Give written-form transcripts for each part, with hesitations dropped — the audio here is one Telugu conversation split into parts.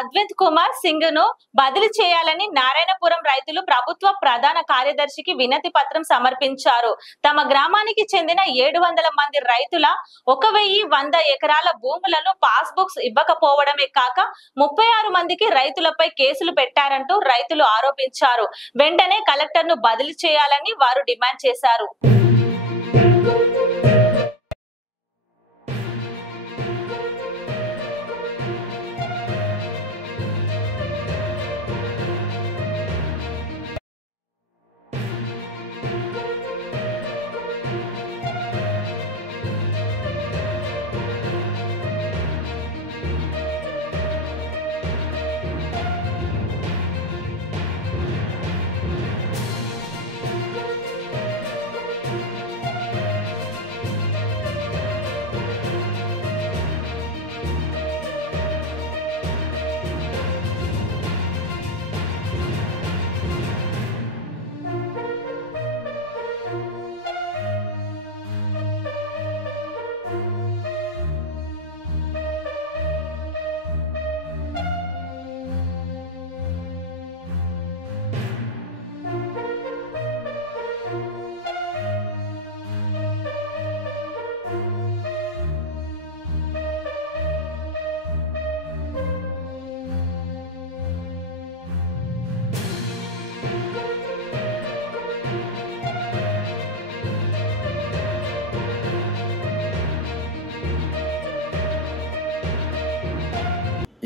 అద్వంత్ కుమార్ సింగ్ ను బదిలీ చేయాలని నారాయణపురం రైతులు ప్రభుత్వ ప్రధాన కార్యదర్శికి వినతి పత్రం సమర్పించారు. తమ గ్రామానికి చెందిన 700 మంది రైతుల 1100 ఎకరాల భూములను పాస్ బుక్స్ ఇవ్వకపోవడమే కాక 36 మందికి రైతులపై కేసులు పెట్టారంటూ రైతులు ఆరోపించారు. వెంటనే కలెక్టర్ ను బదిలీ చేయాలని వారు డిమాండ్ చేశారు.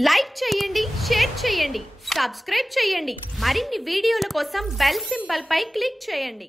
లైక్ చేయండి, షేర్ చేయండి, సబ్స్క్రైబ్ చేయండి. మరిన్ని వీడియోల కోసం బెల్ సింబల్ పై క్లిక్ చేయండి.